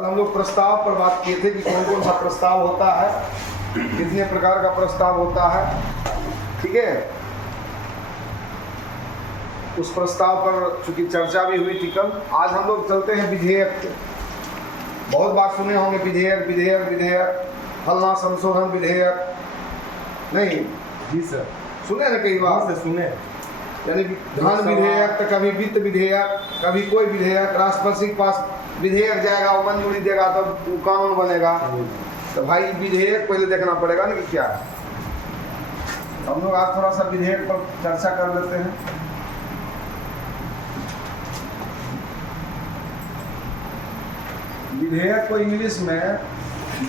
कल हम लोग प्रस्ताव पर बात किए थे कि कौन कौन सा प्रस्ताव होता है, कितने प्रकार का प्रस्ताव होता है। ठीक है, उस प्रस्ताव पर चूंकि चर्चा भी हुई थी कल। आज हम लोग चलते हैं विधेयक पे। बहुत बात सुने होंगे विधेयक विधेयक विधेयक, फलना संशोधन विधेयक। नहीं जी सर, सुने ना कई बार से सुने। यानी धन विधेयक, तो कभी वित्त विधेयक, कभी कोई विधेयक, राष्ट्रपति के पास विधेयक जाएगा, वो मंजूरी देगा तो वो कानून बनेगा। तो भाई विधेयक पहले देखना पड़ेगा ना कि क्या है। हम लोग आज थोड़ा सा विधेयक पर चर्चा कर लेते हैं। विधेयक को इंग्लिश में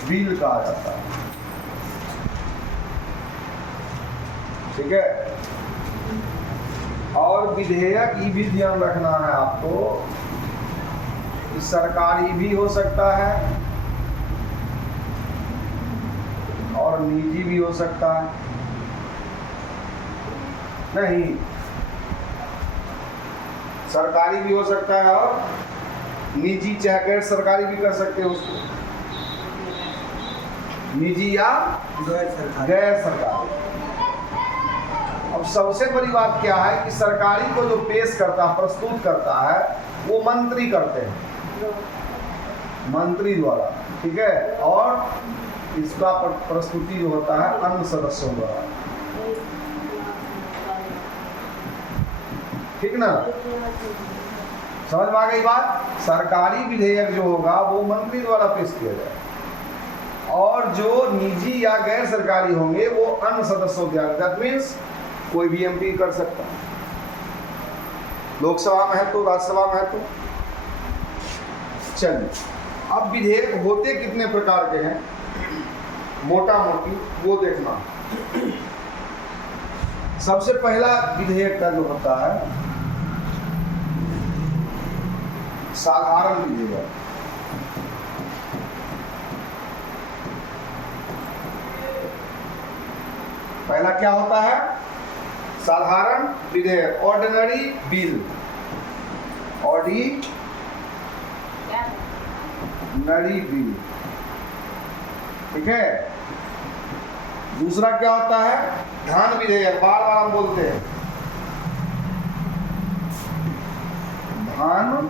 बिल कहा जाता है। ठीक है, और विधेयक ये भी ध्यान रखना है आपको कि सरकारी भी हो सकता है और निजी भी हो सकता है। नहीं, सरकारी भी हो सकता है और निजी चाहे गैर सरकारी भी कर सकते हो उसको, निजी या गैर सरकारी। अब सबसे बड़ी बात क्या है कि सरकारी को जो पेश करता है, प्रस्तुत करता है, वो मंत्री करते हैं, मंत्री द्वारा। ठीक है, और इसका प्रस्तुति जो होता है अन्य सदस्यों द्वारा। ठीक ना, समझ में आ गई बात। सरकारी विधेयक जो होगा वो मंत्री द्वारा पेश किया जाए, और जो निजी या गैर सरकारी होंगे वो अन्य सदस्यों द्वारा। दैट मीन्स कोई भी एमपी कर सकता है, लोकसभा में है तो, राज्यसभा में है तो। चलिए, अब विधेयक होते कितने प्रकार के हैं मोटा मोटी वो देखना। सबसे पहला विधेयक का जो होता है साधारण विधेयक। पहला क्या होता है? साधारण विधेयक, ऑर्डिनरी बिल, ऑर्डिनरी बिल। ठीक है, दूसरा क्या होता है? धन विधेयक, बार बार हम बोलते हैं धन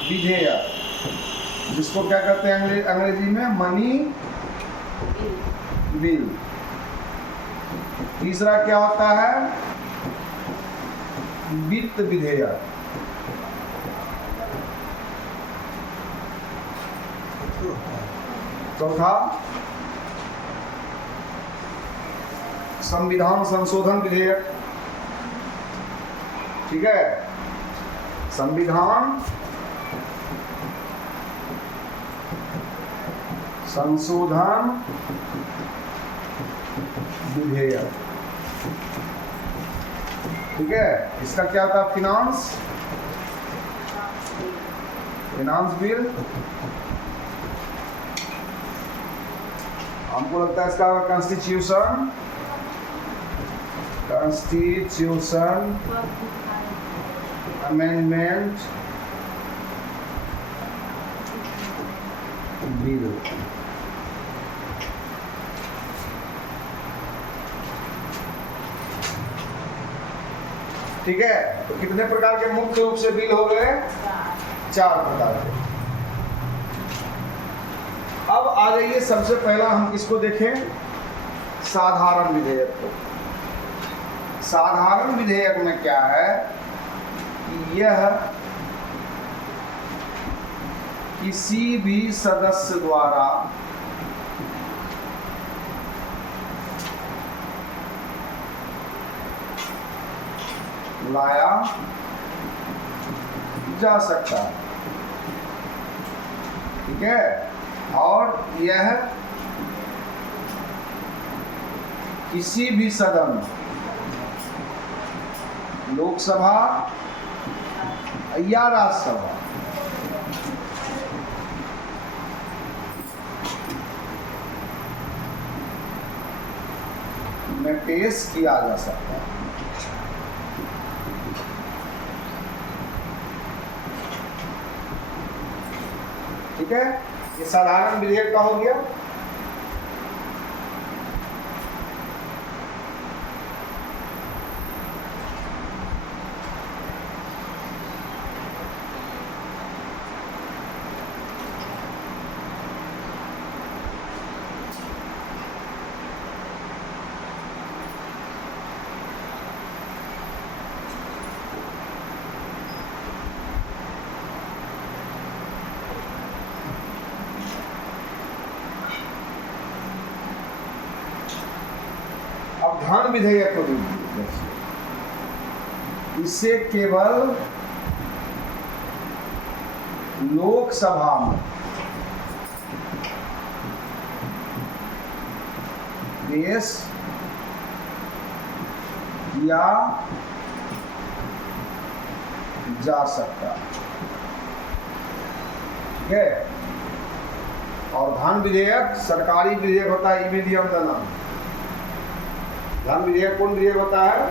विधेयक, जिसको क्या कहते हैं अंग्रेजी में मनी बिल। तीसरा क्या होता है? वित्त विधेयक। चौथा संविधान संशोधन विधेयक। ठीक है, संविधान संशोधन विधेयक। ठीक है, इसका क्या होता है? Finance bill. हमको लगता है इसका कॉन्स्टिट्यूशन अमेंडमेंट बिल। ठीक है, तो कितने प्रकार के मुख्य रूप से बिल हो गए? 4 प्रकार के। अब आ जाइए, सबसे पहला हम किसको देखें? साधारण विधेयक को। साधारण विधेयक में क्या है कि यह किसी भी सदस्य द्वारा लाया जा सकता है। ठीक है, और यह किसी भी सदन, लोकसभा या राज्यसभा, में पेश किया जा सकता है। ठीक है, ये साधारण विधेयक का हो गया। अब धन विधेयक को देखिए, इसे केवल लोकसभा में पेश किया जा सकता, ठीक है। और धन विधेयक सरकारी विधेयक होता है, ई-मीडियम का नाम। धन विधेयक कौन विधेयक होता है?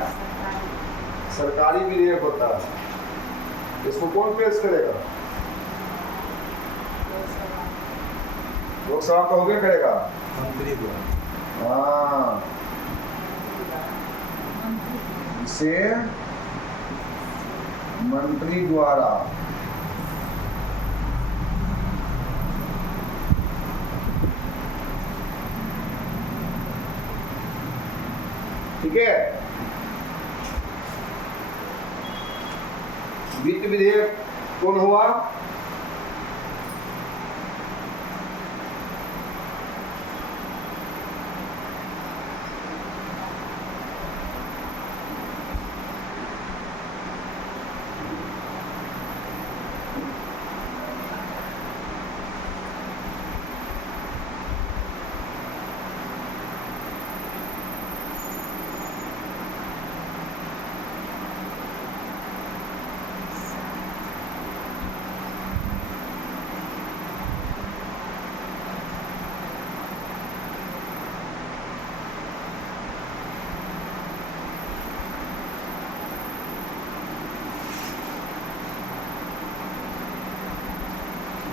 सरकारी विधेयक होता है। इसको कौन पेश करेगा? लोकसभा का हो गया करेगा मंत्री द्वारा। हाँ, इसे मंत्री द्वारा ठीक है। वित्त विधेयक कौन हुआ?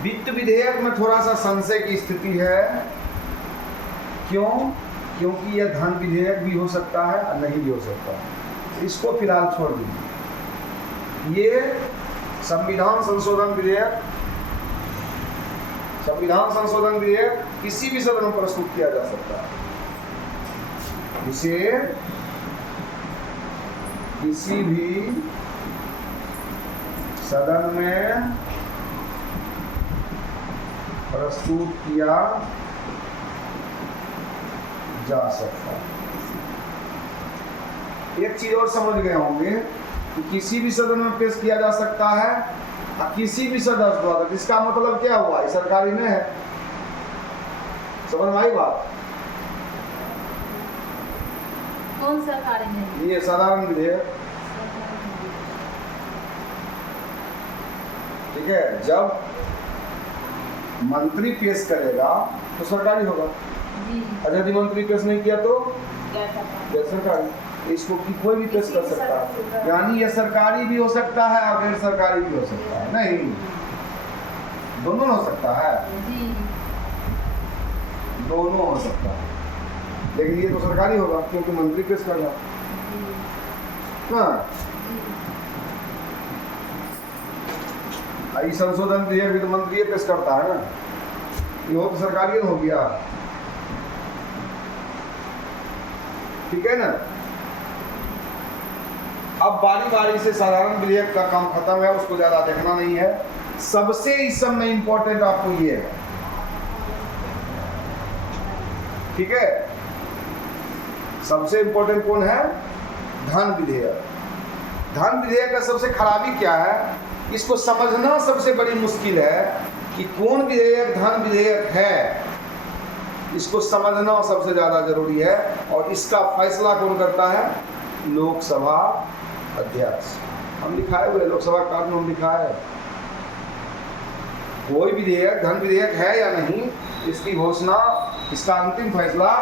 वित्त विधेयक में थोड़ा सा संशय की स्थिति है। क्यों? क्योंकि यह धन विधेयक भी हो सकता है और नहीं भी हो सकता है। इसको फिलहाल छोड़ दीजिए। ये संविधान संशोधन विधेयक किसी भी सदन में प्रस्तुत किया जा सकता है। इसे किसी भी सदन में प्रस्तुत किया जा सकता है। एक चीज और समझ गए होंगे कि किसी भी सदन में पेश किया जा सकता है और किसी भी सदस्य द्वारा, इसका मतलब क्या हुआ? ये सरकारी में है। समझ में आई बात? कौन सरकारी में? ये साधारण विधेयक, ठीक है। जब मंत्री पेश करेगा तो सरकारी होगा, और यदि मंत्री पेश नहीं किया तो गैर सरकारी। इसको कोई भी पेश कर सकता है, यानी ये सरकारी भी हो सकता है और गैर सरकारी भी हो सकता है। नहीं, दोनों हो सकता है, दोनों हो सकता है, लेकिन ये तो सरकारी होगा क्योंकि मंत्री पेश कर रहा है। संशोधन विधेयक भी तो मंत्री पेश करता है ना, ये हो तो सरकारी हो गया, ठीक है ना। अब बारी बारी से साधारण विधेयक का काम खत्म है, उसको ज्यादा देखना नहीं है। सबसे इस सब में इंपॉर्टेंट आपको ये है, ठीक है। सबसे इंपॉर्टेंट कौन है? धन विधेयक। धन विधेयक का सबसे खराबी क्या है? इसको समझना सबसे बड़ी मुश्किल है कि कौन विधेयक धन विधेयक है। इसको समझना सबसे ज़्यादा जरूरी है, और इसका फैसला कौन करता है? लोकसभा अध्यक्ष। हम लिखाए हुए लोकसभा कानून हम लिखा है। कोई विधेयक धन विधेयक है या नहीं, इसकी घोषणा, इसका अंतिम फैसला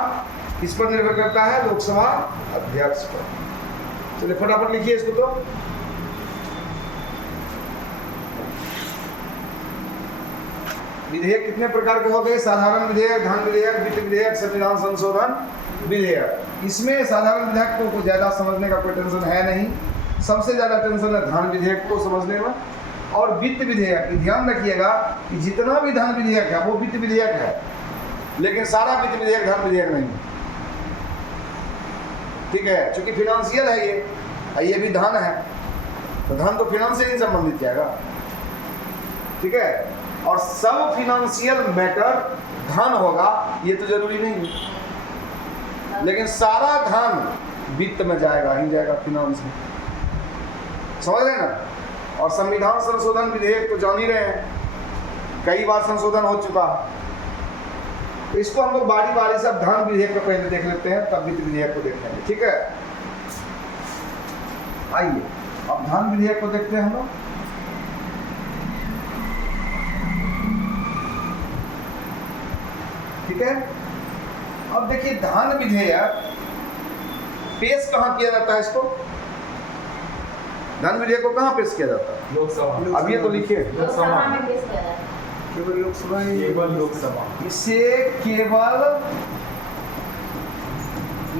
किस पर निर्भर करता है? लोकसभा अध्यक्ष पर। चलिए फटाफट लिखिए इसको। तो विधेयक कितने प्रकार के हो गए? साधारण विधेयक, धन विधेयक, वित्त विधेयक, संविधान संशोधन विधेयक। इसमें साधारण विधेयक को ज़्यादा समझने का कोई टेंशन है नहीं, सबसे ज़्यादा टेंशन है धन विधेयक को समझने में और वित्त विधेयक। ध्यान रखिएगा कि जितना भी धन विधेयक है वो वित्त विधेयक है, लेकिन सारा वित्त विधेयक धन विधेयक नहीं है। ठीक है, क्योंकि फिनेंशियल है ये भी धन है, तो धन तो फिनांस से ही संबंधित जाएगा। ठीक है, और सब फिनेंशियल मैटर धन होगा ये तो जरूरी नहीं है, लेकिन सारा धन वित्त में जाएगा ही जाएगा, फिनांस में। समझ रहे ना? और संविधान संशोधन विधेयक तो जान ही रहे हैं, कई बार संशोधन हो चुका है। तो इसको हम लोग बारी बारी से धन विधेयक को पहले देख लेते हैं, तब वित्त विधेयक को देखेंगे। ठीक है, आइए अब धन विधेयक को देखते हैं हम लोग। ठीक है, अब देखिए धन विधेयक पेश कहाँ किया जाता है? इसको धन विधेयक को कहाँ पेश किया जाता है? लोकसभा। अब ये तो लिखिए लोकसभा में पेश किया जाता है। केवल लोकसभा, केवल लोकसभा। इसे केवल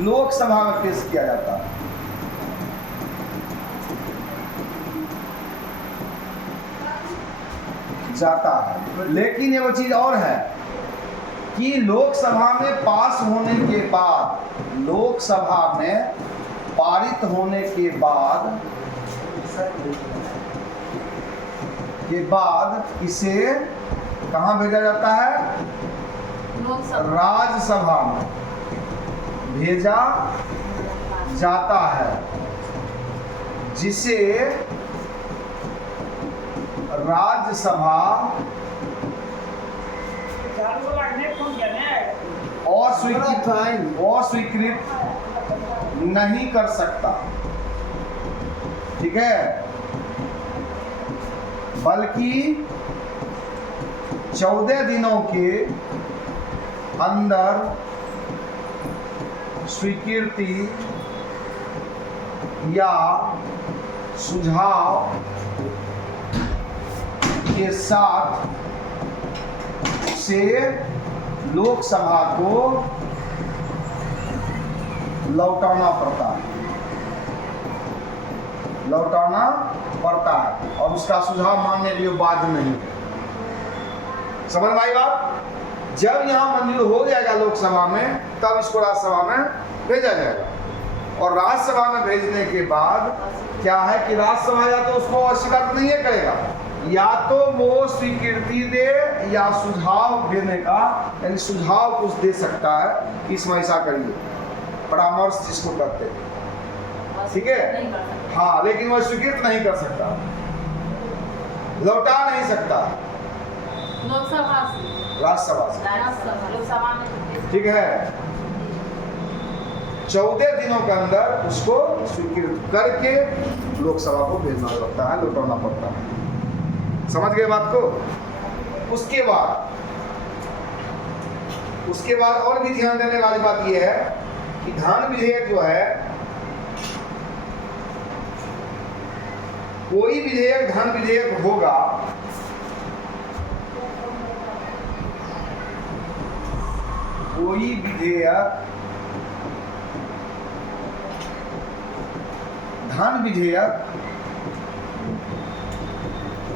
लोकसभा में पेश किया जाता है। जाता है, लेकिन ये वो चीज और है कि लोकसभा में पास होने के बाद, लोकसभा में पारित होने के बाद इसे कहाँ भेजा जाता है? लोकसभा राज्यसभा में भेजा जाता है, जिसे राज्यसभा अस्वीकृत नहीं कर सकता। ठीक है, बल्कि 14 दिनों के अंदर स्वीकृति या सुझाव के साथ से लोकसभा को लौटाना पड़ता है और उसका सुझाव मानने के लिए बाध्य नहीं है। समझ में आई बात? जब यहाँ मंजूर हो जाएगा लोकसभा में, तब इसको राज्यसभा में भेजा जाएगा। और राज्यसभा में भेजने के बाद क्या है कि राज्यसभा या तो उसको अस्वीकार नहीं करेगा, या तो वो स्वीकृति दे या सुझाव देने का, यानी सुझाव कुछ दे सकता है कि इसमें ऐसा करिए, परामर्श जिसको कहते हैं। ठीक है, हाँ, लेकिन वो स्वीकृत नहीं कर सकता, लौटा नहीं सकता लोकसभा से, राज्यसभा से। लोकसभा में। ठीक है, 14 दिनों के अंदर उसको स्वीकृत करके लोकसभा को भेजना पड़ता है, लौटाना पड़ता है। समझ गए बात को? उसके बाद और भी ध्यान देने वाली बात यह है कि धन विधेयक जो है, कोई विधेयक धन विधेयक होगा कोई विधेयक धन विधेयक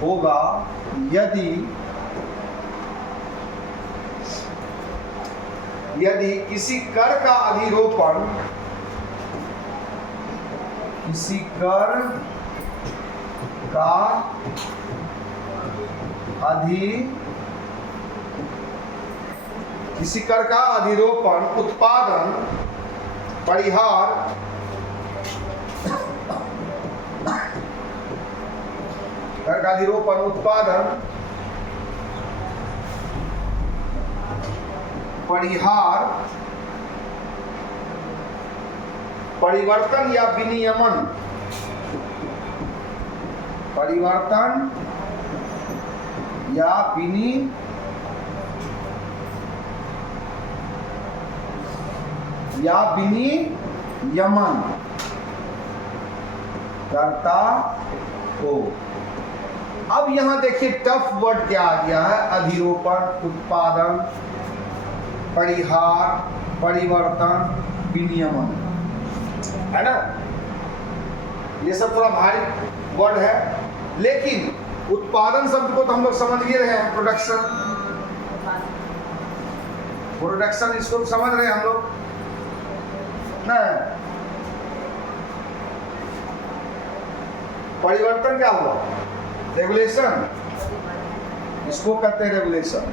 होगा यदि किसी कर का अधिरोपण किसी कर का अधिरोपण, उत्पादन, परिहार, कर का अधिरोपण, उत्पादन, परिहार, परिवर्तन या विनियमन, परिवर्तन या विनियमन करता हो। अब यहां देखिए टफ वर्ड क्या आ गया है, अधिरोपण, उत्पादन, परिहार, परिवर्तन, विनियमन, है ना। ये सब थोड़ा भारी वर्ड है, लेकिन उत्पादन शब्द को तो हम लोग समझ ही रहे हैं, प्रोडक्शन, प्रोडक्शन इसको तो समझ रहे हैं हम लोग ना। परिवर्तन क्या हुआ, रेगुलेशन, इसको कहते हैं रेगुलेशन।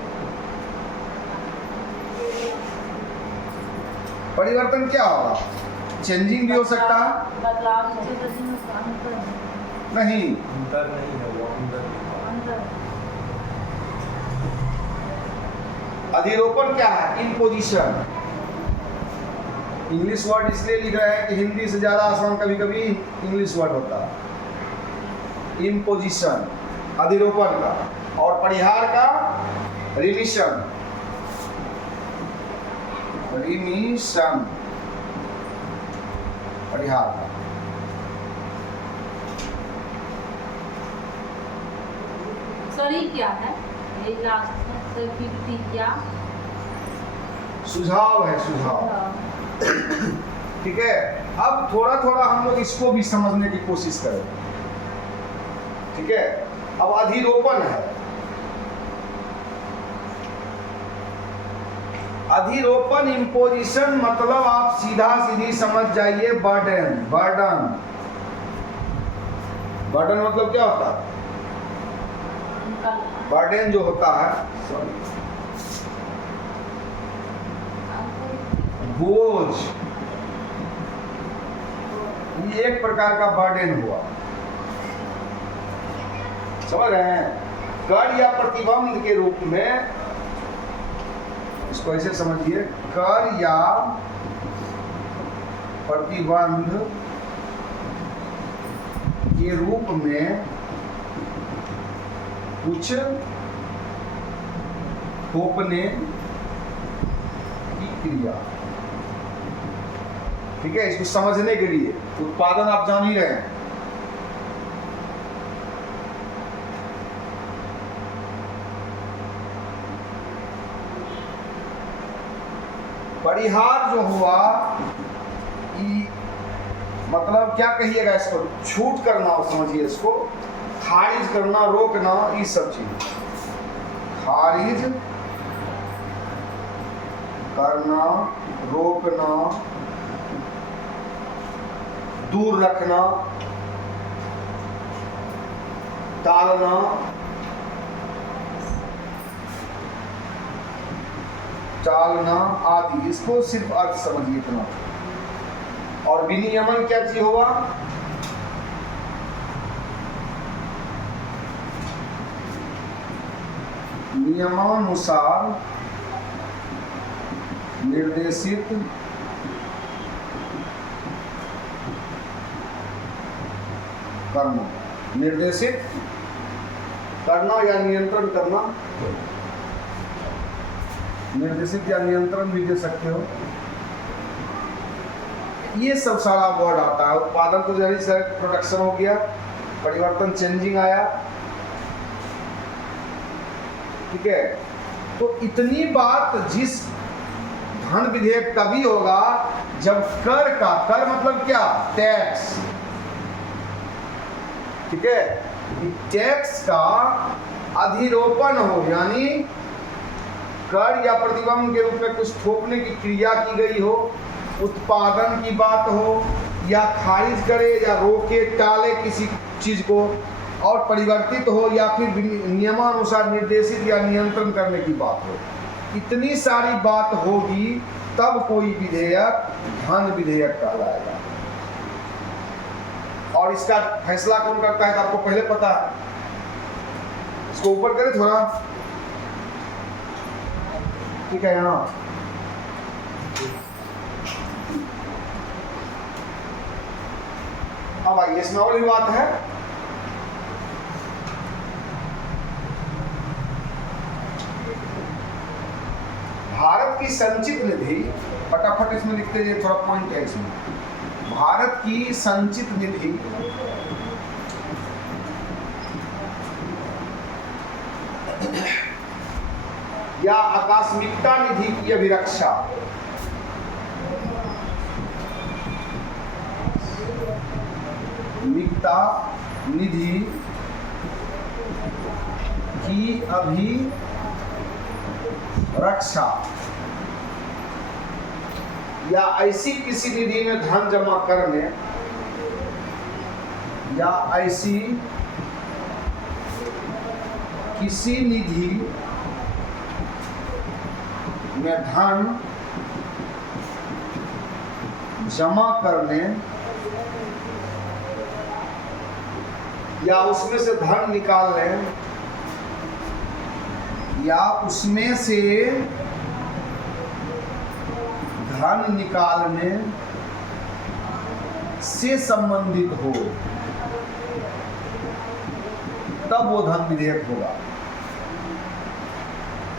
परिवर्तन क्या होगा, चेंजिंग भी हो सकता है, बदलाव नहीं, अंतर नहीं है वो, अंतर अधिरोपण क्या है, इम्पोजिशन। इंग्लिश वर्ड इसलिए लिख रहे हैं कि हिंदी से ज्यादा आसान कभी कभी इंग्लिश वर्ड होता है। इम्पोजिशन अधिरोपण का, और परिहार का रिमिशन, रिमिशन परिहार का। सॉरी क्या है ये लास्ट से 50 क्या सुझाव है, सुझाव, ठीक है। अब थोड़ा थोड़ा हम लोग इसको भी समझने की कोशिश करें, ठीक है। अब अधिरोपण है, अधिरोपण इम्पोजिशन मतलब आप सीधा सीधी समझ जाइए, बर्डन, बर्डन, बर्डन मतलब क्या होता है, बर्डन जो होता है, बोझ, ये एक प्रकार का बर्डन हुआ, समझ रहे हैं। कर या प्रतिबंध के रूप में, इसको ऐसे समझिए, कर या प्रतिबंध के रूप में कुछ थोपने की क्रिया, ठीक है। इसको समझने के लिए उत्पादन आप जान ही रहे हैं, परिहार जो हुआ, मतलब क्या कहिएगा इसको, छूट करना, समझिए इसको, खारिज करना, रोकना, ये सब चीज, खारिज करना, रोकना, दूर रखना, टालना, टालना आदि, इसको सिर्फ अर्थ समझिए इतना। और विनियमन क्या चीज हुआ, नियमानुसार निर्देशित करना, निर्देशित करना या नियंत्रण करना, निर्देशित या नियंत्रण भी दे सकते हो। ये सब सारा वर्ड आता है। उत्पादन तो जरिए से प्रोडक्शन हो गया, परिवर्तन चेंजिंग आया, ठीक है। तो इतनी बात जिस धन विधेयक तभी होगा जब कर का, कर मतलब क्या, टैक्स, ठीक है, टैक्स का अधिरोपण हो, यानी कर या प्रतिबंध के रूप में कुछ थोपने की क्रिया की गई हो, उत्पादन की बात हो, या खारिज करे या रोके टाले किसी चीज को, और परिवर्तित हो, या फिर नियमानुसार निर्देशित या नियंत्रण करने की बात हो। इतनी सारी बात होगी तब कोई विधेयक धन विधेयक कहलाएगा। और इसका फैसला कौन करता है, तो आपको पहले पता है। इसको ऊपर करें थोड़ा, ठीक है। यहाँ अब आइए, इसमें और भी बात है। भारत की संचित निधि, फटाफट इसमें लिखते हैं, थोड़ा पॉइंट है इसमें। भारत की संचित निधि या आकस्मिकता निधि की अभिरक्षा। मिकता निधि की अभिरक्षा या ऐसी किसी निधि में धन जमा करने या ऐसी किसी निधि में धन जमा करने या उसमें से धन निकालने या उसमें से धन निकालने से संबंधित हो, तब वो धन विधेयक होगा।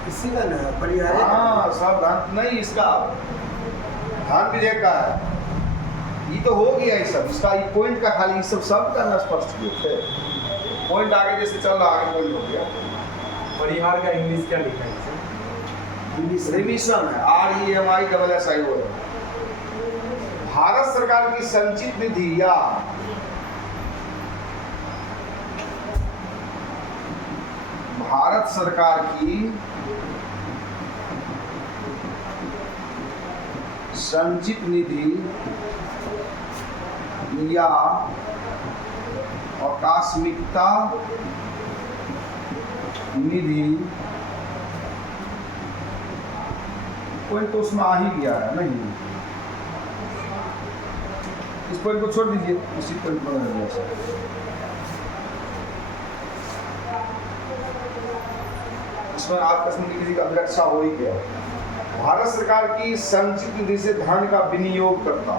इसी का ना परिहार है। हाँ, सब धन नहीं, इसका धन विधेयक का है। ये तो हो गया ये सब, इसका ये पॉइंट का खाली ये सब करना स्पष्ट किए थे। पॉइंट आगे जैसे चल रहा आगे पॉइंट हो गया। परिहार का इंग्लिश क्या लिखा है इसे? रिमिशन है, REMISSION। भारत सरकार की संचित निधि या भारत सरकार की संचित निधि या आकस्मिकता निधि, पॉइंट तो उसमें आ ही गया है नहीं, इस पॉइंट को छोड़ दीजिए, उसी पॉइंट पर इसमें आकस्मिक निधि का अभिरक्षा हो ही गया। भारत सरकार की संचित निधि से धन का विनियोग करता,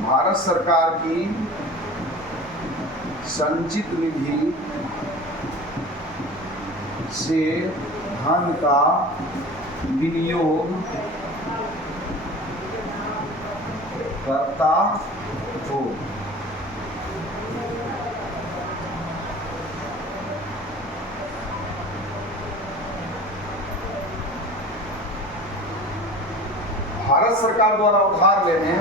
भारत सरकार की संचित निधि से धन का विनियोग करता हो। भारत सरकार द्वारा उधार लेने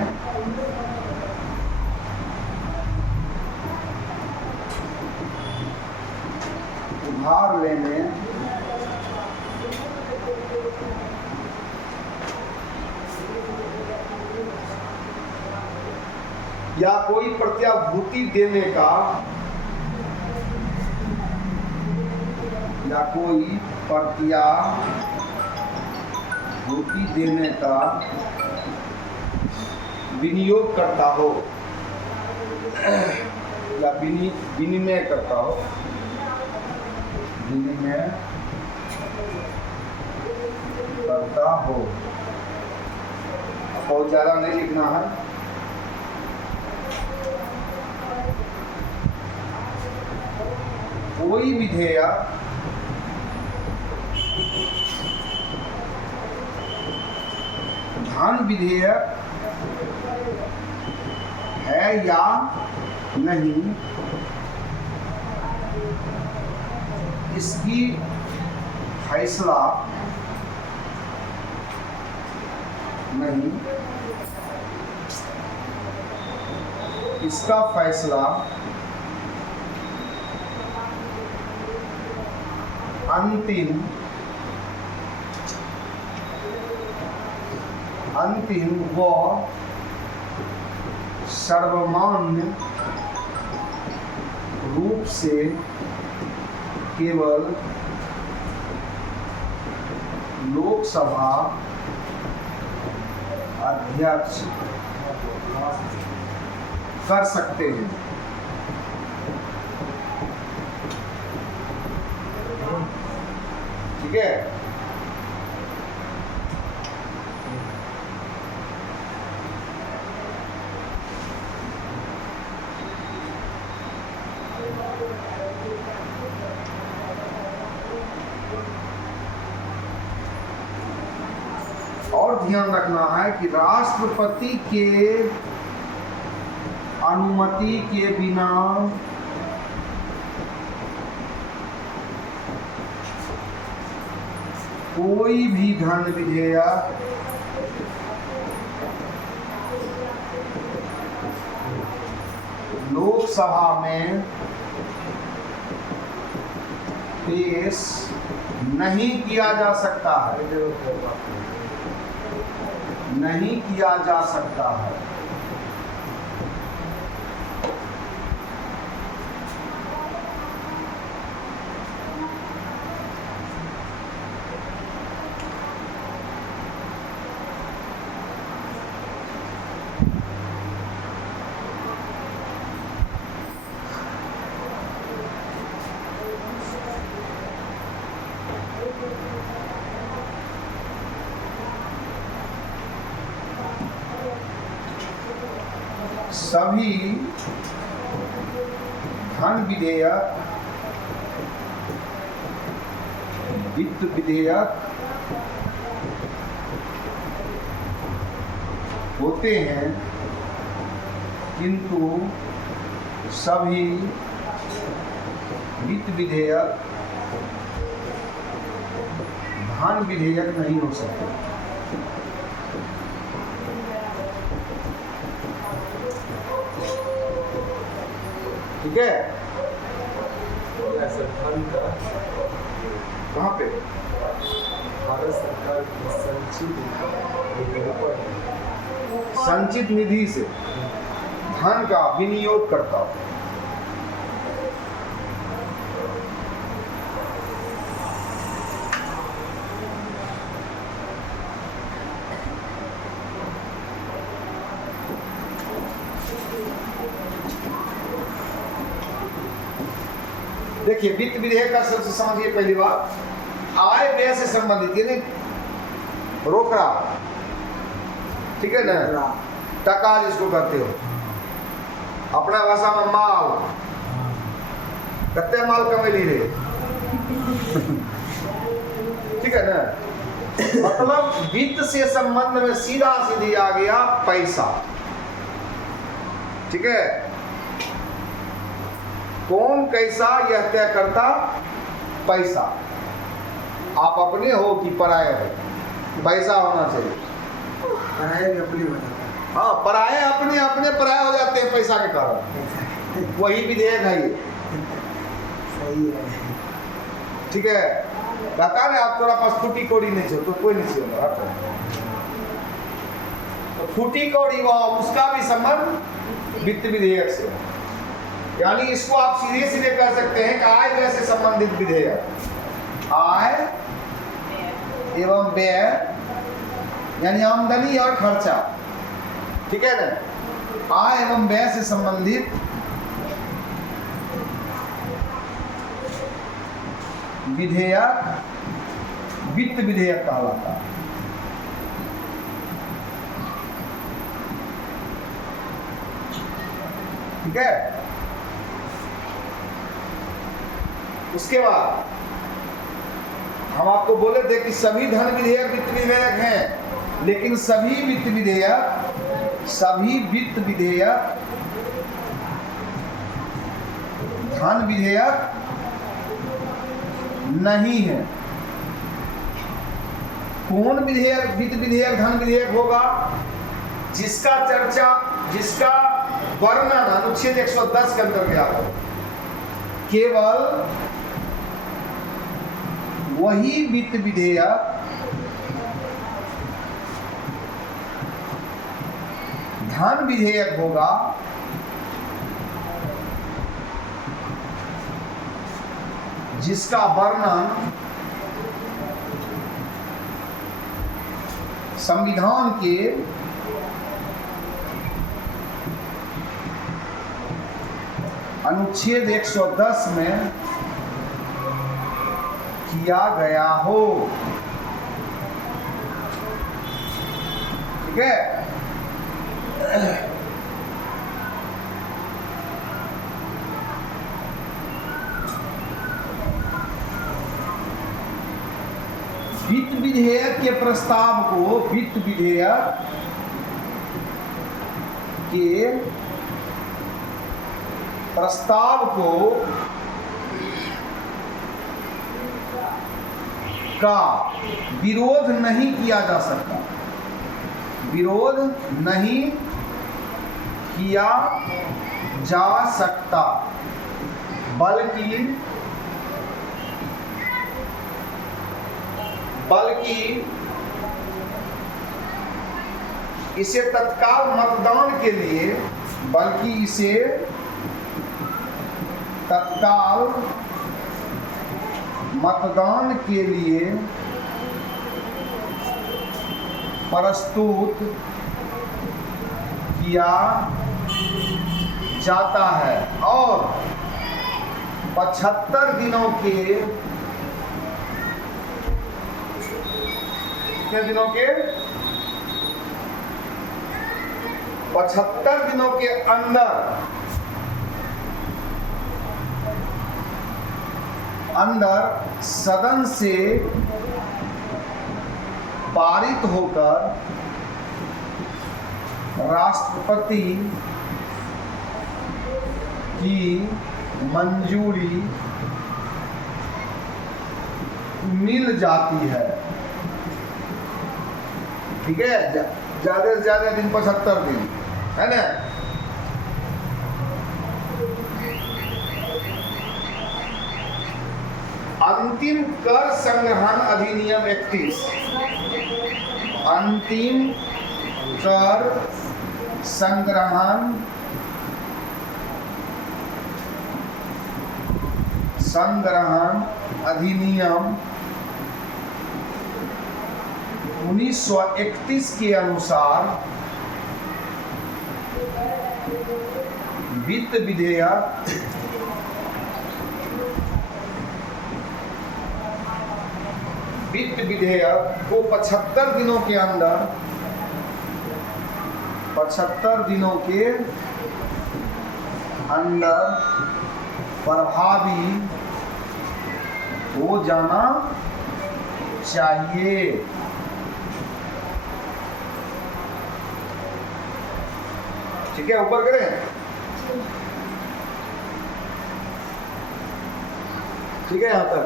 या कोई प्रत्याभूति देने का विनियोग करता हो या विनिमय करता हो, विनिमय करता हो। बहुत ज्यादा नहीं लिखना है, कोई विधेयक धन विधेयक है या नहीं, इसकी फैसला नहीं, इसका फैसला अंतिम व सर्वमान्य रूप से केवल लोकसभा अध्यक्ष कर सकते हैं। ठीक है, और ध्यान रखना है कि राष्ट्रपति के अनुमति के बिना कोई भी धन विधेयक लोकसभा में पेश नहीं किया जा सकता है, नहीं किया जा सकता है। सभी धन विधेयक, वित्त विधेयक होते हैं, किंतु सभी वित्त विधेयक धन विधेयक नहीं हो सकते। ठीक है? ऐसा धन का कहाँ पे? भारत सरकार की संचित निधि पर संचित निधि से धन का विनियोग करता हूं। देखिए, वित्त विधेयक का सबसे समझिए पहली बात, आय व्यय से संबंधित, यानी रोकड़ा, ठीक है ना, टका जिसको कहते हो, अपना भाषा में माल, कत्ते माल कमेली रे, ठीक है ना, मतलब वित्त से संबंध में सीधा सीधी आ गया पैसा। ठीक है? कौन कैसा यह तय करता? पैसा। आप अपने हो कि पराये हो, पैसा होना चाहिए। पराये भी अपने हो जाता है। हाँ, पराये अपने अपने पराये हो जाते हैं पैसा के कारण। वही विधेयक है ये। सही है। ठीक है? कहता है आप थोड़ा पास फूटी कौड़ी नहीं छो तो कोई नहीं चाहिए। तो फूटी कौड़ी वहाँ उसका भी संबंध वित्त विधेयक से, यानी इसको आप सीधे सीधे कह सकते हैं कि आय व्यय से संबंधित विधेयक। आय एवं व्यय यानी आमदनी और खर्चा। ठीक है ना? आय एवं व्यय से संबंधित विधेयक वित्त विधेयक कहलाता है। ठीक है? उसके बाद हम आपको बोले थे कि सभी धन विधेयक वित्त विधेयक हैं, लेकिन सभी वित्त विधेयक धन विधेयक नहीं है। कौन विधेयक वित्त विधेयक धन विधेयक होगा? जिसका चर्चा, जिसका वर्णन अनुच्छेद 110 के अंदर गया हो। केवल वही वित्त विधेयक धन विधेयक होगा जिसका वर्णन संविधान के अनुच्छेद 110 में किया गया हो। ठीक है? वित्त विधेयक के प्रस्ताव को वित्त विधेयक के प्रस्ताव को का विरोध नहीं किया जा सकता, विरोध नहीं किया जा सकता, बल्कि इसे तत्काल मतदान के लिए, बल्कि इसे तत्काल मतदान के लिए प्रस्तुत किया जाता है और 75 दिनों के, कितने दिनों के, 75 दिनों के अंदर सदन से पारित होकर राष्ट्रपति की मंजूरी मिल जाती है। ठीक है, ज्यादा से ज्यादा दिन 75 दिन है ना। अंतिम कर संग्रहण अधिनियम 31, अंतिम कर संग्रहण अधिनियम 1931 के अनुसार वित्त विधेयक को 75 दिनों के अंदर, 75 दिनों के अंदर प्रभावी हो जाना चाहिए। ठीक है, ऊपर करें। ठीक है, यहां तक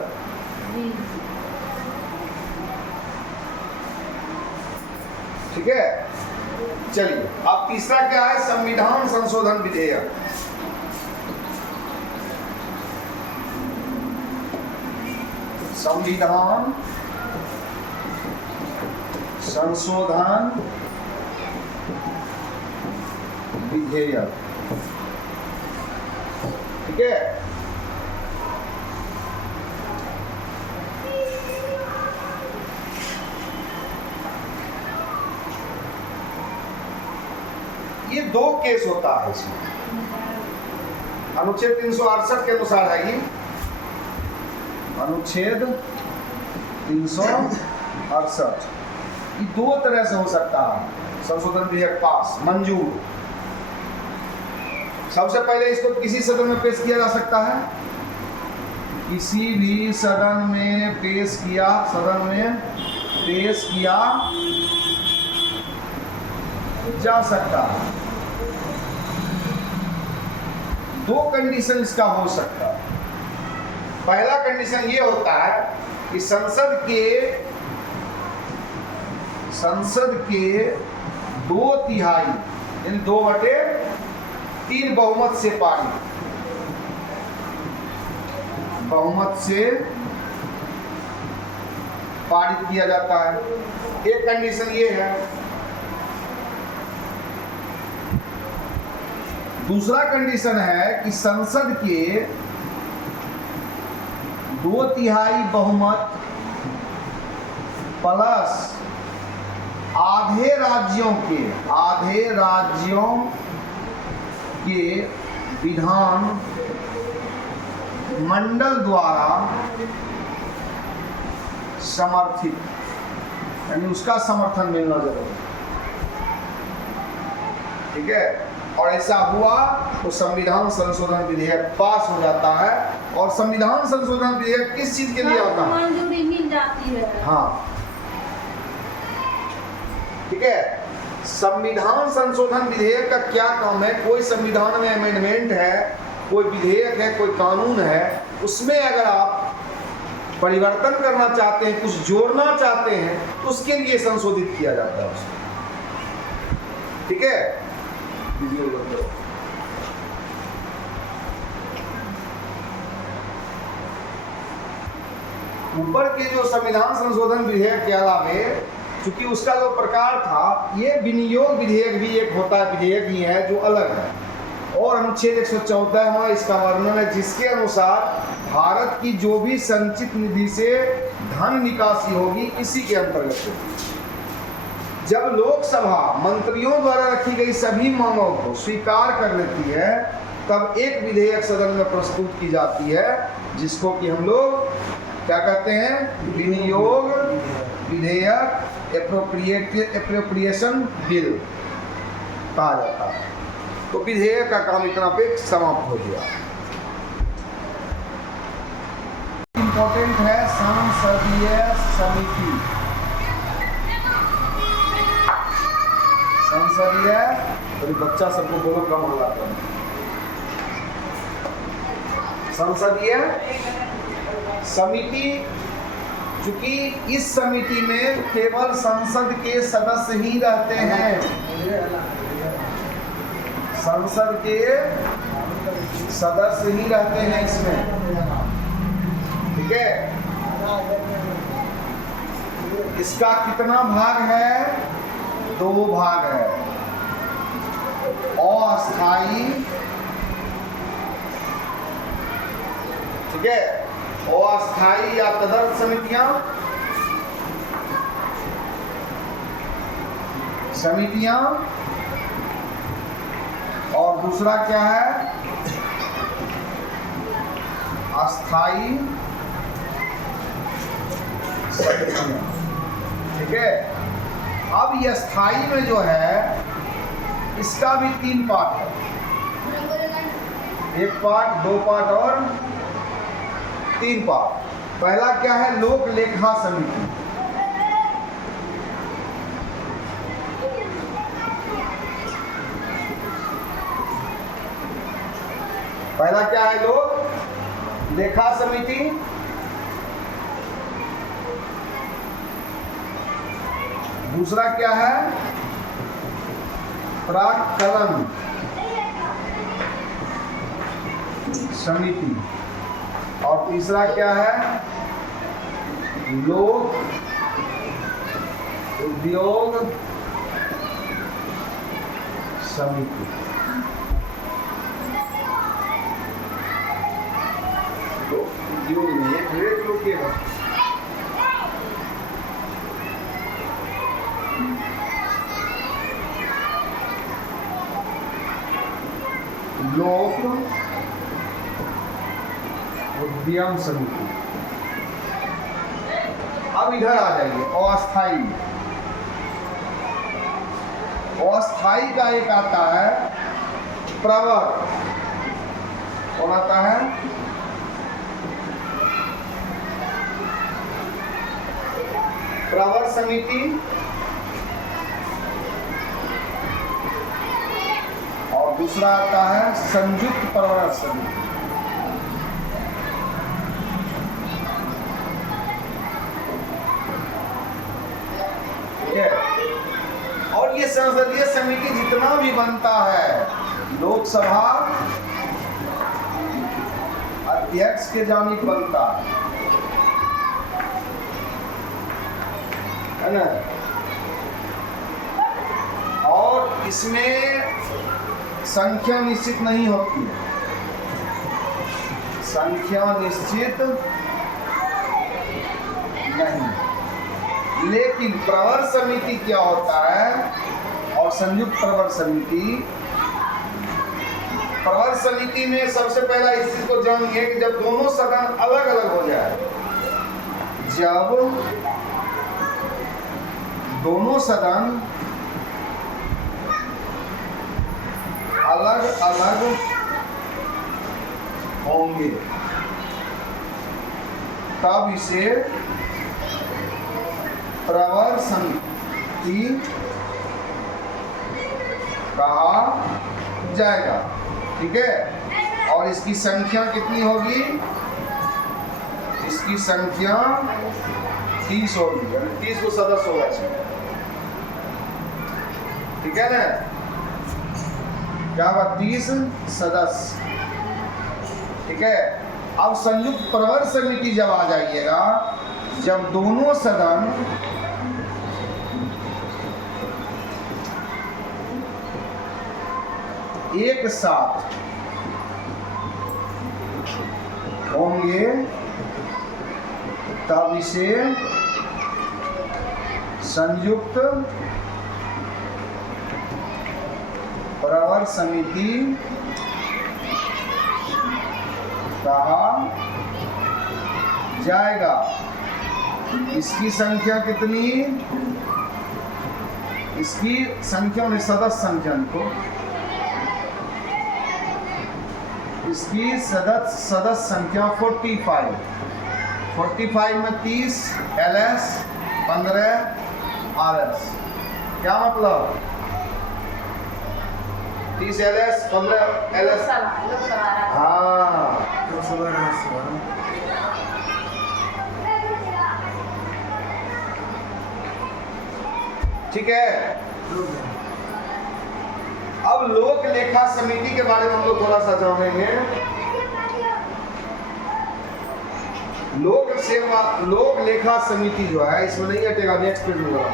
ठीक है। चलिए, अब तीसरा क्या है? संविधान संशोधन विधेयक। संविधान संशोधन विधेयक। ठीक है, ये दो केस होता है इसमें। अनुच्छेद 368 के अनुसार है ये, अनुच्छेद 368। ये दो तरह से हो सकता है संशोधन विधेयक पास, मंजूर। सबसे पहले इसको किसी सदन में पेश किया जा सकता है, किसी भी सदन में पेश किया, सदन में पेश किया जा सकता है। दो कंडीशन इसका हो सकता है। पहला कंडीशन ये होता है कि संसद के 2/3 यानी 2/3 बहुमत से पारित, बहुमत से पारित किया जाता है। एक कंडीशन ये है। दूसरा कंडीशन है कि संसद के 2/3 बहुमत प्लस आधे राज्यों के विधान मंडल द्वारा समर्थित, यानी उसका समर्थन मिलना जरूरी। ठीक है, और ऐसा हुआ तो संविधान संशोधन विधेयक पास हो जाता है। और संविधान संशोधन विधेयक किस चीज के लिए होता है? मंजूरी मिल जाती है। हाँ, ठीक है। संविधान संशोधन विधेयक का क्या काम है? कोई संविधान में अमेंडमेंट है, कोई विधेयक है, कोई कानून है, उसमें अगर आप परिवर्तन करना चाहते हैं, कुछ जोड़ना चाहते हैं, तो उसके लिए संशोधित किया जाता है उसको। ठीक है, ऊपर के जो संविधान संशोधन विधेयक के अलावे, चूंकि उसका जो प्रकार था, ये विनियोग विधेयक भी एक होता है, विधेयक ही है जो अलग है, और अनुच्छेद 114 में इसका वर्णन है, जिसके अनुसार भारत की जो भी संचित निधि से धन निकासी होगी इसी के अंतर्गत होगी। जब लोकसभा मंत्रियों द्वारा रखी गई सभी मांगों को स्वीकार कर लेती है, तब एक विधेयक सदन में प्रस्तुत की जाती है, जिसको कि हम लोग क्या कहते हैं, विनियोग विधेयक, एप्रोप्रिएशन बिल कहा जाता है। तो विधेयक का काम इतना पे समाप्त हो गया। इंपॉर्टेंट है संसदीय समिति। संसदीय, तो बच्चा सबको बोलो कम हो जाता है। संसदीय समिति, चूंकि इस समिति में केवल संसद के सदस्य ही रहते हैं, संसद के सदस्य ही रहते हैं इसमें। ठीक है, इसका कितना भाग है, 2 भाग है, अस्थाई, ठीक है, अस्थाई या तदर्थ समितियां, और दूसरा क्या है, अस्थाई समितियां। ठीक है, अब ये अस्थाई में जो है, इसका भी 3 पार्ट है, 1 पार्ट, 2 पार्ट और 3 पार्ट। पहला क्या है, लोक लेखा समिति। पहला क्या है, लोक लेखा समिति। दूसरा क्या है, प्राक्कलन समिति। और तीसरा क्या है, लोक उद्योग समिति। उद्योग नहीं है, फिर एक लोग के लोक उद्यम समिति। अब इधर आ जाइए, अस्थाई। अस्थाई का एक आता है प्रवर। कौन आता है, प्रवर समिति। और दूसरा आता है संयुक्त प्रवर समिति। और ये संसदीय समिति जितना भी बनता है, लोकसभा अध्यक्ष के जानिब बनता है ना, और इसमें संख्या निश्चित नहीं होती है, संख्या निश्चित नहीं। लेकिन प्रवर समिति क्या होता है, और संयुक्त प्रवर समिति। प्रवर समिति में सबसे पहला इस चीज को जानिए कि जब दोनों सदन अलग अलग हो जाए, जब दोनों सदन अलग अलग होंगे, तब इसे प्रवर समिति कहा जाएगा। ठीक है, और इसकी संख्या कितनी होगी, इस इसकी संख्या 30 होगी, यानी 30 को सदस्य होगा इसमें, ठीक है ना। क्या हुआ, 30 सदस्य, ठीक है। अब संयुक्त प्रवर समिति जब आ जाइएगा, जब दोनों सदन एक साथ होंगे तब इसे संयुक्त प्रवर समिति कहा जाएगा। इसकी संख्या कितनी, इसकी संख्या में सदस्य संख्या को, इसकी सदस्य संख्या 45 में 30 LS 15 RS, क्या मतलब 30 LS 15 LS, हाँ लोकसभा राज्यसभा। ठीक है। अब लोक लेखा समिति के बारे में हम लोग थोड़ा सा जानेंगे। लोक लेखा समिति जो है, इसमें नहीं हटेगा, नेक्स्ट पेज में लगा।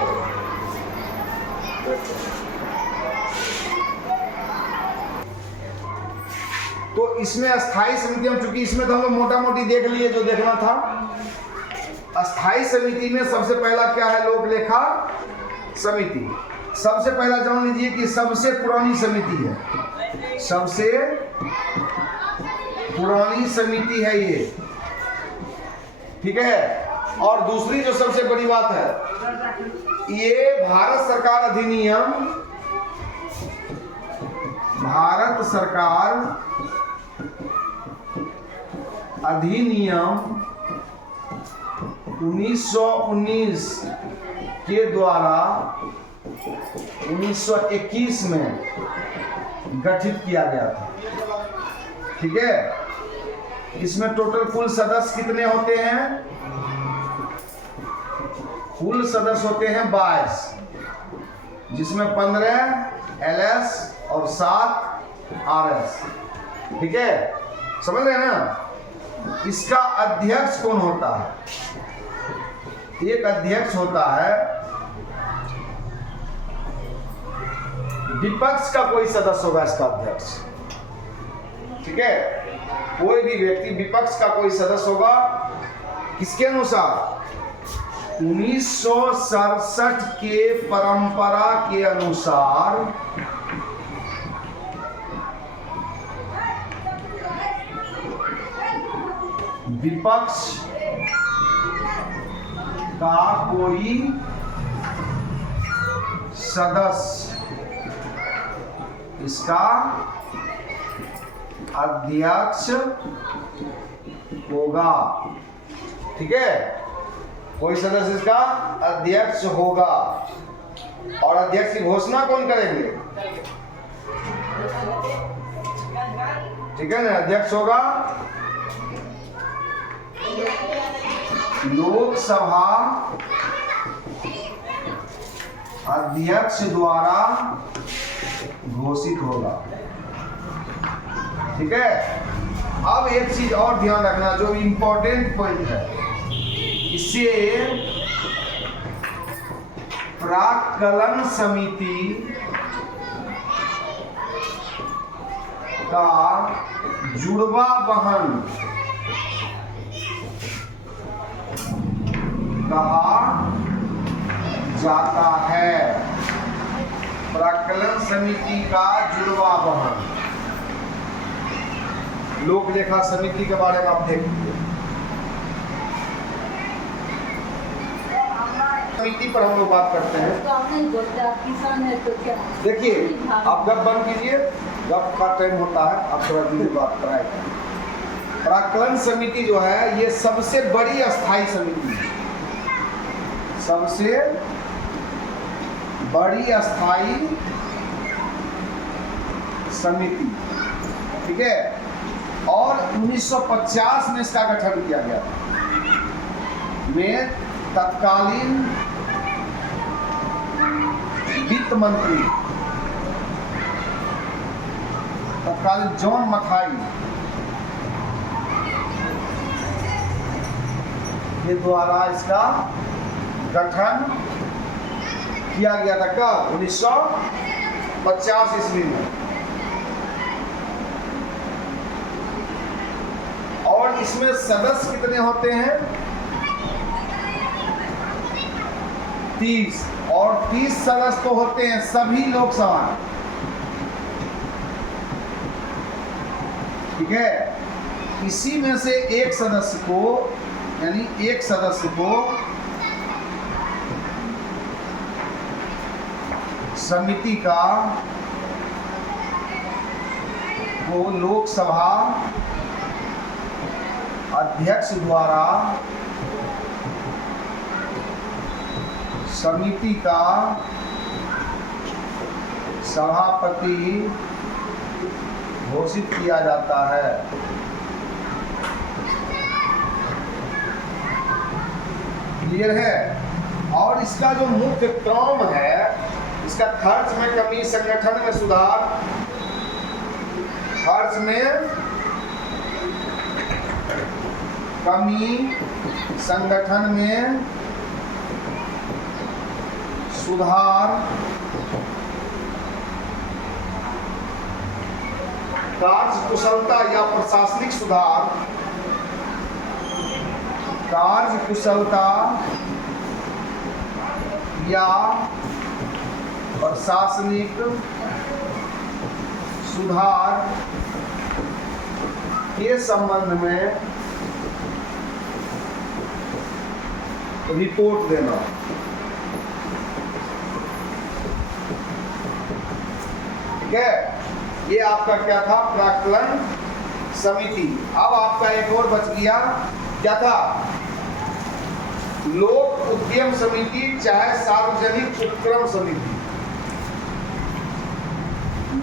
तो इसमें अस्थाई समिति, चूंकि इसमें तो हम लोग मोटा मोटी देख लिए जो देखना था। अस्थाई समिति में सबसे पहला क्या है, लोक लेखा समिति। सबसे पहला जान लीजिए कि सबसे पुरानी समिति है, सबसे पुरानी समिति है ये, ठीक है। और दूसरी जो सबसे बड़ी बात है, ये भारत सरकार अधिनियम 1919 के द्वारा 1921 में गठित किया गया था, ठीक है। इसमें टोटल कुल सदस्य कितने होते हैं, कुल सदस्य होते हैं 22, जिसमें 15 LS और 7 RS, ठीक है, समझ रहे हैं ना। इसका अध्यक्ष कौन होता है, एक अध्यक्ष होता है, विपक्ष का कोई सदस्य होगा इसका अध्यक्ष, ठीक है। कोई भी व्यक्ति, विपक्ष का कोई सदस्य होगा, किसके अनुसार 1967 के परंपरा के अनुसार विपक्ष का कोई सदस्य इसका अध्यक्ष होगा, ठीक है। कोई सदस्य इसका अध्यक्ष होगा, और अध्यक्ष की घोषणा कौन करेंगे, ठीक है ना। अध्यक्ष होगा लोकसभा अध्यक्ष द्वारा घोषित होगा, ठीक है। अब एक चीज और ध्यान रखना, जो इंपॉर्टेंट पॉइंट है, इसे प्राक्कलन समिति का जुड़वा बहन कहा जाता है। प्राक्कलन समिति का जुड़वा बहन, लोक लेखा समिति के बारे में आप देखिए। समिति पर हम लोग बात करते हैं। तो आपने बोलते आप किसान है तो क्या, देखिए, आप गप बंद कीजिए, गप का टाइम होता है, आप थोड़ा धीरे बात कराएं। प्राक्कलन समिति जो है, ये सबसे बड़ी अस्थाई समिति है, सबसे बड़ी अस्थाई समिति, ठीक है। और 1950 में इसका गठन किया गया था, में तत्कालीन वित्त मंत्री तत्कालीन जॉन मथाई के द्वारा इसका गठन किया गया था। कब? 1950 ईस्वी में। और इसमें सदस्य कितने होते हैं? 30। और 30 सदस्य तो होते हैं सभी लोकसभा, ठीक है। इसी में से एक सदस्य को, यानी एक सदस्य को समिति का, वो लोकसभा अध्यक्ष द्वारा समिति का सभापति घोषित किया जाता है। क्लियर है? और इसका जो मुख्य काम है, इसका खर्च में कमी, संगठन में सुधार, खर्च में कमी, संगठन में सुधार, कार्य कुशलता या प्रशासनिक सुधार, कार्य कुशलता या प्रशासनिक सुधार के संबंध में रिपोर्ट देना। ठीक है, ये आपका क्या था? प्राक्कलन समिति। अब आपका एक और बच गया, क्या था? लोक उद्यम समिति, चाहे सार्वजनिक उपक्रम समिति।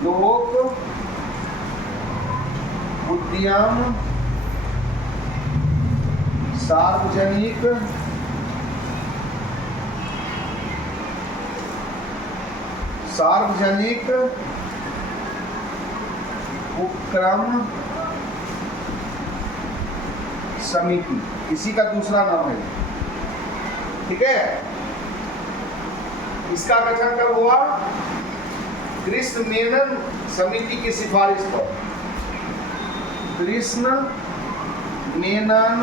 लोक उद्यम, सार्वजनिक उपक्रम समिति, इसी का दूसरा नाम है। ठीक है, इसका गठन कब हुआ? कृष्ण मेनन समिति की सिफारिश पर। कृष्ण मेनन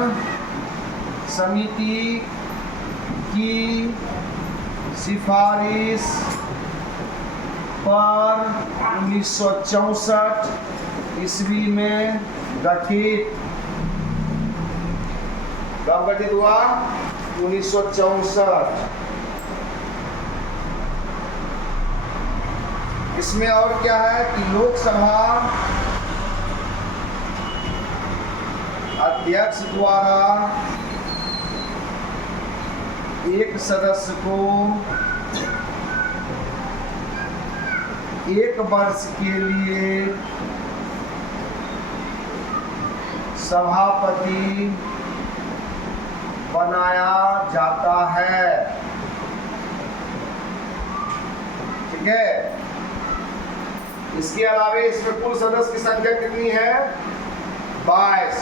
समिति की सिफारिश पर 1964 ईस्वी में गठित। कब गठित हुआ? 1964। इसमें और क्या है कि लोकसभा अध्यक्ष द्वारा एक सदस्य को 1 वर्ष के लिए सभापति बनाया जाता है। ठीक है, इसके अलावे इसमें कुल सदस्य की संख्या कितनी है? 22।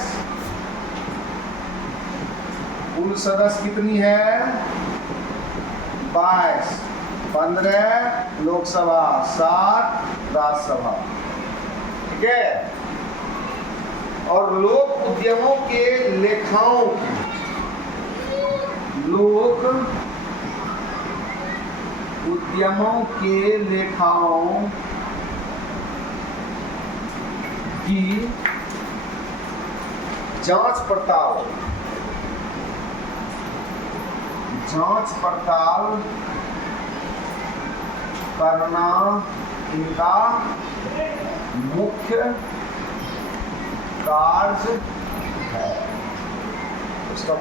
कुल सदस्य कितनी है? 22। 15 लोकसभा, 7 राज्यसभा। ठीक है, और लोक उद्यमों के लेखाओं की, लोक उद्यमों के लेखाओं की जांच पड़ताल करना इनका मुख्य कार्य है। उसका